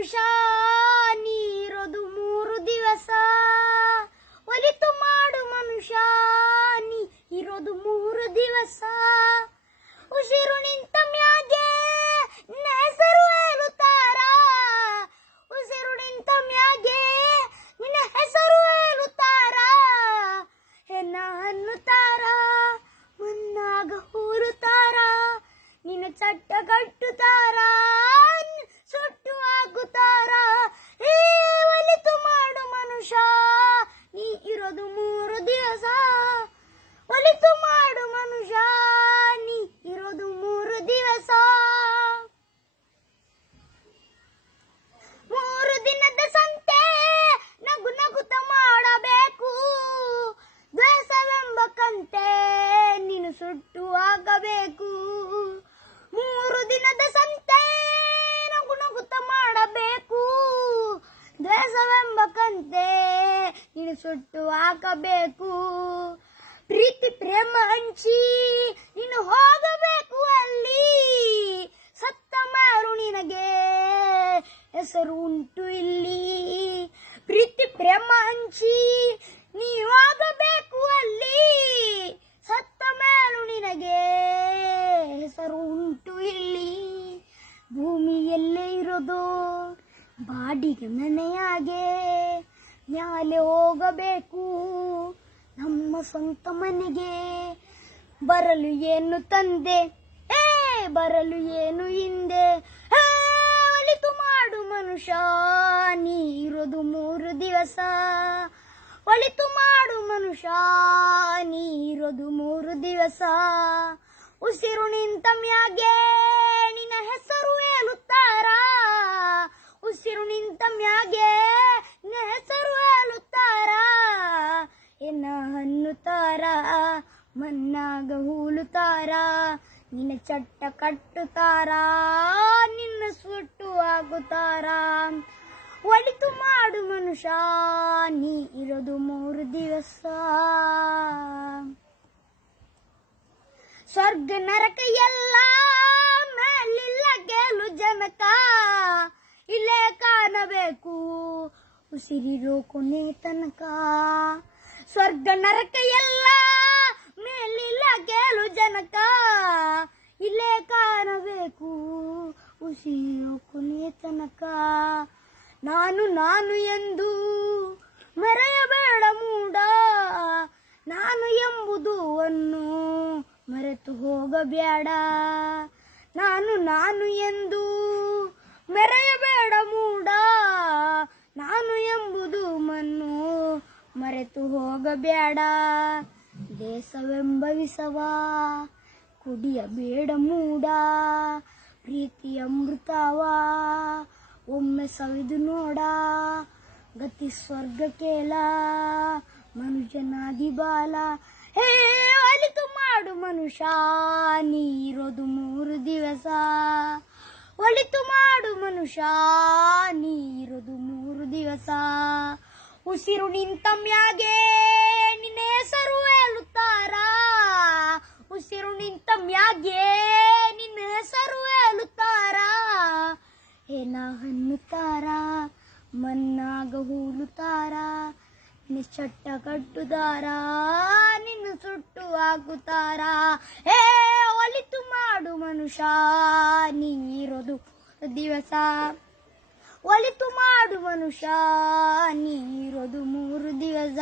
ಮನುಷ್ಯ ನೀರೋದು 3 ದಿವಸ. ಒಲಿತು ಮಾಡು ಮನುಷ್ಯ ನೀ ಇರೋದು 3 ದಿವಸ. ಉಸಿರು ನಿಂತ ಮ್ಯಾಗೆ ನಿನ್ನ ಹೆಸರು ಹೇಳುತ್ತಾರ. ಉಸಿರು ನಿಂತ ಮ್ಯಾಗೆ ನಿನ್ನ ಹೆಸರು ಹೇಳುತ್ತಾರ. ಹೆಣ್ಣ ಅನ್ನುತ್ತಾರ, ಮನ್ನಾಗ ಹೂರುತ್ತಾರ. ನಿನ್ನ ಚಟ್ಟ ಕಟ್ಟುತ್ತಾರ, ಸುಟ್ಟು ಹಾಕುತ್ತಾರ. ಒಲಿತು ಮಾಡು ಮನುಷ್ಯ ನೀ ಇರೋದು 3 ದಿವಸ. ಒಲಿತು ಮಾಡು ಮನುಷ್ಯ ನೀ ಇರೋದು 3 ದಿವಸ. 3 ದಿನದ ಸಂತೆ ನಗು ನಗುತ್ತ ಮಾಡಬೇಕು. ದ್ವೇಷವೆಂಬ ಕಂತೆ ನೀನು ಸುಟ್ಟು ಹಾಕಬೇಕು. 3 ದಿನದ ಸಂತೆ ನಗು ನಗುತ್ತ ಮಾಡಬೇಕು. ದ್ವೇಷವೆಂಬ ಕಂತೆ ನೀನು ಸುಟ್ಟು ಹಾಕಬೇಕು. ಪ್ರೀತಿ ಪ್ರೇಮ ಹಂಚಿ ನೀನು ಹೋಗಬೇಕು ಅಲ್ಲಿ. ಸತ್ತ ಮಾರು ನಿನಗೆ ಹೆಸರು ಉಂಟು ಇಲ್ಲಿ. ಪ್ರೀತಿ ಪ್ರೇಮ ಹಂಚಿ ನೀ ಹೋಗಬೇಕು ಅಲ್ಲಿ. ಸತ್ತ ಮಾರು ನಿನಗೆ ಹೆಸರು ಉಂಟು ಇಲ್ಲಿ. ಭೂಮಿ ಎಲ್ಲೇ ಇರೋದು ಬಾಡಿಗೆ ಮನೆಯಾಗೆ. ಮ್ಯಾಲೆ ಹೋಗಬೇಕು ನಮ್ಮ ಸ್ವಂತ ಮನೆಗೆ. ಬರಲು ಏನು ತಂದೆ, ಬರಲು ಏನು ಹಿಂದೆ. ಒಲಿತು ಮಾಡು ಮನುಷ್ಯ ನೀ ಇರೋದು 3 ದಿವಸ. ಒಲಿತು ಮಾಡು ಮನುಷ್ಯ ನೀ ಇರೋದು 3 ದಿವಸ. ಉಸಿರು ನಿಂತ ಮ್ಯಾಗೆ ನಿನ್ನ ಹೆಸರು ಹೇಳುತ್ತಾರ. ಉಸಿರು ನಿಂತ ಮ್ಯಾಗೆ ನಿನ್ನ ಹೆಸರು ಹೇಳುತ್ತಾರ. ಎನ್ನ ಅನ್ನುತ್ತಾರ, ಮನ್ನಾಗ ಹೂಳುತ್ತಾರ. ನಿನ್ನ ಚಟ್ಟ ಕಟ್ಟುತ್ತಾರ, ನಿನ್ನ ಸುಟ್ಟು ಹಾಕುತ್ತಾರ. ಒಲಿತು ಮಾಡು ಮನುಷ್ಯ ನೀ ಇರೋದು 3 ದಿವಸ. ಸ್ವರ್ಗ ನರಕ ಎಲ್ಲ ಮೇಲಿಲ್ಲ ಗೆಲು ಜನಕ. ಇಲ್ಲೇ ಕಾಣಬೇಕು ಉಸಿರಿರೋ ಕೊನೆ ತನಕ. ಸ್ವರ್ಗ ನರಕ ಎಲ್ಲ ಮೇಲಿಲ್ಲ ಗೆಲು ಜನಕ. ಇಲ್ಲೇ ಕಾಣಬೇಕು ಉಸಿರಿರೋ ಕೊನೆ ತನಕ. ನಾನು ನಾನು ಎಂದು ಮರೆಯಬೇಡ ಮೂಡ. ನಾನು ಎಂಬುದನ್ನು ಮರೆತು ಹೋಗಬೇಡ. ನಾನು ನಾನು ಎಂದು ಮೆರೆಯಬೇಡ ಮೂಡ. ನಾನು ಎಂಬುದು ಮಣ್ಣು ಮರೆತು ಹೋಗಬೇಡ. ದೇಶವೆಂಬ ವಿಷವ ಕುಡಿಯಬೇಡ ಮೂಡ. ಪ್ರೀತಿ ಅಮೃತವ ಒಮ್ಮೆ ಸವಿದು ನೋಡ. ಗತಿ ಸ್ವರ್ಗ ಕೇಳ ಮನುಷ್ಯನಾದಿ ಬಾಲ. ಒಲಿತು ಮಾಡು ಮನುಷ್ಯ ನೀ ಇರೋದು 3 ದಿವಸ. ಒಲಿತು ಮಾಡು ಮನುಷ್ಯ ನೀ ಇರೋದು 3 ದಿವಸ. ಉಸಿರು ನಿಂತ ಮ್ಯಾಗೆ ನಿನ್ನ ಹೆಸರು ಹೇಳುತ್ತಾರ. ಉಸಿರು ನಿಂತ ಮ್ಯಾಗೆ ನಿನ್ನ ಹೆಸರು ಹೇಳುತ್ತಾರ. ಏನ ಅನ್ನುತ್ತಾರ, ಮನ್ನಾಗ ಹೂಳುತ್ತಾರ. ನಿನ್ನ ಚಟ್ಟ ಕಟ್ಟುತ್ತಾರ, ನಿನ್ನ ಸುಟ್ಟು ಹಾಕುತ್ತಾರ. ಒಲಿತು ಮಾಡು ಮನುಷ್ಯ ನೀ ಇರೋದು ದಿವಸ. ಒಲಿತು ಮಾಡು ಮನುಷ್ಯ ನೀ ಇರೋದು 3 ದಿವಸ.